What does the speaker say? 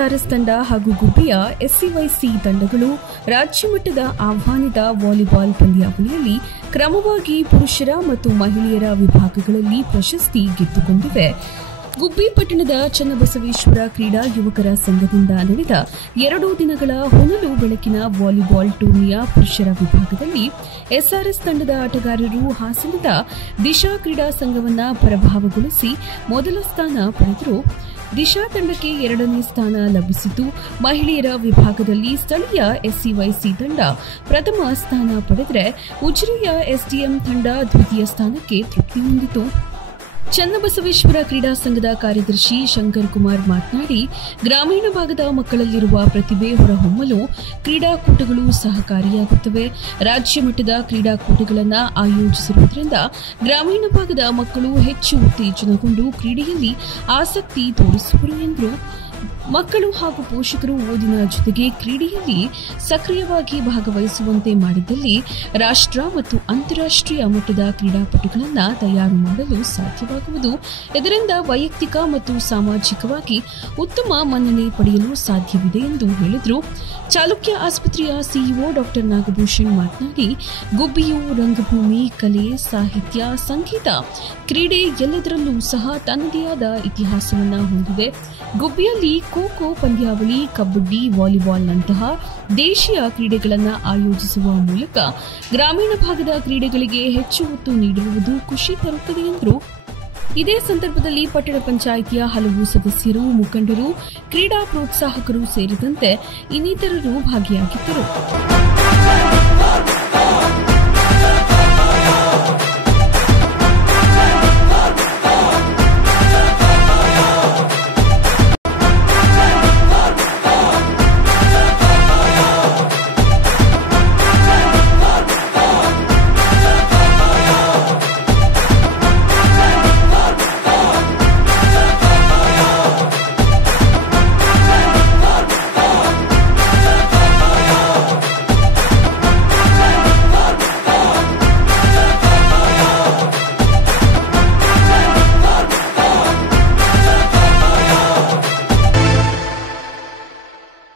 SRS ತಂಡ ಹಾಗೂ ಗುಬ್ಬಿಯ ಎಸ್ಸಿವೈಸಿ ತಂಡಗಳು ರಾಜ್ಯಮಟ್ಟದ ಆಹ್ವಾನಿತ ವಾಲಿಬಾಲ್ ಪಂದ್ಯಾವಳಿಯಲ್ಲಿ ಕ್ರಮವಾಗಿ ಪುರುಷರ ಮತ್ತು ಮಹಿಳೆಯರ ವಿಭಾಗಗಳಲ್ಲಿ ಪ್ರಶಸ್ತಿ ಗೆದ್ದುಕೊಂಡಿವೆ. ಗುಬ್ಬಿ ಪಟ್ಟಣದ ಚನ್ನಬಸವೇಶ್ವರ ಕ್ರೀಡಾ ಯುವಕರ ಸಂಘದಿಂದ ನಡೆದ 2 ದಿನಗಳ ಹೊನಲು ಬೆಳಕಿನ ವಾಲಿಬಾಲ್ ಟೂರ್ನಿಯ ಪುರುಷರ ವಿಭಾಗದಲ್ಲಿ ಎಸ್ಆರ್ಎಸ್ ತಂಡದ ಆಟಗಾರರು ಹಾಸನದ ದಿಶಾ ಕ್ರೀಡಾ ಸಂಘವನ್ನು ಪರಾಭವಗೊಳಿಸಿ ಮೊದಲ ಸ್ಥಾನ ಪಡೆದರು. ದಿಶಾ ತಂಡಕ್ಕೆ 2ನೇ ಸ್ಥಾನ ಲಭಿಸಿತು. ಮಹಿಳೆಯರ ವಿಭಾಗದಲ್ಲಿ ಸ್ಥಳೀಯ ಎಸ್ಸಿವೈಸಿ ತಂಡ ಪ್ರಥಮ ಸ್ಥಾನ ಪಡೆದರೆ ಉಜಿರೆಯ ಎಸ್ಡಿಎಂ ತಂಡ ದ್ವಿತೀಯ ಸ್ಥಾನಕ್ಕೆ ತೃಪ್ತಿ ಹೊಂದಿತು. ಚನ್ನಬಸವೇಶ್ವರ ಕ್ರೀಡಾ ಸಂಘದ ಕಾರ್ಯದರ್ಶಿ ಶಂಕರ್ ಕುಮಾರ್ ಮಾತನಾಡಿ, ಗ್ರಾಮೀಣ ಭಾಗದ ಮಕ್ಕಳಲ್ಲಿರುವ ಪ್ರತಿಭೆ ಹೊರಹೊಮ್ಮಲು ಕ್ರೀಡಾಕೂಟಗಳು ಸಹಕಾರಿಯಾಗುತ್ತವೆ. ರಾಜ್ಯ ಮಟ್ಟದ ಕ್ರೀಡಾಕೂಟಗಳನ್ನು ಆಯೋಜಿಸಿರುವುದರಿಂದ ಗ್ರಾಮೀಣ ಭಾಗದ ಮಕ್ಕಳು ಹೆಚ್ಚು ಉತ್ತೇಜನಗೊಂಡು ಕ್ರೀಡೆಯಲ್ಲಿ ಆಸಕ್ತಿ ತೋರಿಸುವರು ಎಂದರು. ಮಕ್ಕಳು ಹಾಗೂ ಪೋಷಕರು ಓದಿನ ಜೊತೆಗೆ ಕ್ರೀಡೆಯಲ್ಲಿ ಸಕ್ರಿಯವಾಗಿ ಭಾಗವಹಿಸುವಂತೆ ಮಾಡಿದ್ದಲ್ಲಿ ರಾಷ್ಟ್ರ ಮತ್ತು ಅಂತಾರಾಷ್ಟ್ರೀಯ ಮಟ್ಟದ ಕ್ರೀಡಾಪಟುಗಳನ್ನು ತಯಾರು ಮಾಡಲು ಸಾಧ್ಯವಾಗುವುದು. ಇದರಿಂದ ವೈಯಕ್ತಿಕ ಮತ್ತು ಸಾಮಾಜಿಕವಾಗಿ ಉತ್ತಮ ಮನ್ನಣೆ ಪಡೆಯಲು ಸಾಧ್ಯವಿದೆ ಎಂದು ಹೇಳಿದರು. ಚಾಲುಕ್ಯ ಆಸ್ಪತ್ರೆಯ ಸಿಇಒ ಡಾ ನಾಗಭೂಷಣ್ ಮಾತನಾಡಿ, ಗುಬ್ಬಿಯು ರಂಗಭೂಮಿ, ಕಲೆ, ಸಾಹಿತ್ಯ, ಸಂಗೀತ, ಕ್ರೀಡೆ ಎಲ್ಲದರಲ್ಲೂ ಸಹ ತನ್ನದೇ ಆದ ಇತಿಹಾಸವನ್ನು ಹೊಂದಿದೆ. ಗುಬ್ಬಿಯಲ್ಲಿ ಖೋ-ಖೋ ಪಂದ್ಯಾವಳಿ, ಕಬಡ್ಡಿ, ವಾಲಿಬಾಲ್ನಂತಹ ದೇಶೀಯ ಕ್ರೀಡೆಗಳನ್ನು ಆಯೋಜಿಸುವ ಮೂಲಕ ಗ್ರಾಮೀಣ ಭಾಗದ ಕ್ರೀಡೆಗಳಿಗೆ ಹೆಚ್ಚು ಒತ್ತು ನೀಡಿರುವುದು ಖುಷಿ ತರುತ್ತದೆ ಎಂದರು. ಇದೇ ಸಂದರ್ಭದಲ್ಲಿ ಪಟ್ಟಣ ಪಂಚಾಯಿತಿಯ ಹಲವು ಸದಸ್ಯರು, ಮುಖಂಡರು, ಕ್ರೀಡಾ ಪ್ರೋತ್ಸಾಹಕರು ಸೇರಿದಂತೆ ಇನ್ನಿತರರು ಭಾಗಿಯಾಗಿದ್ದರು.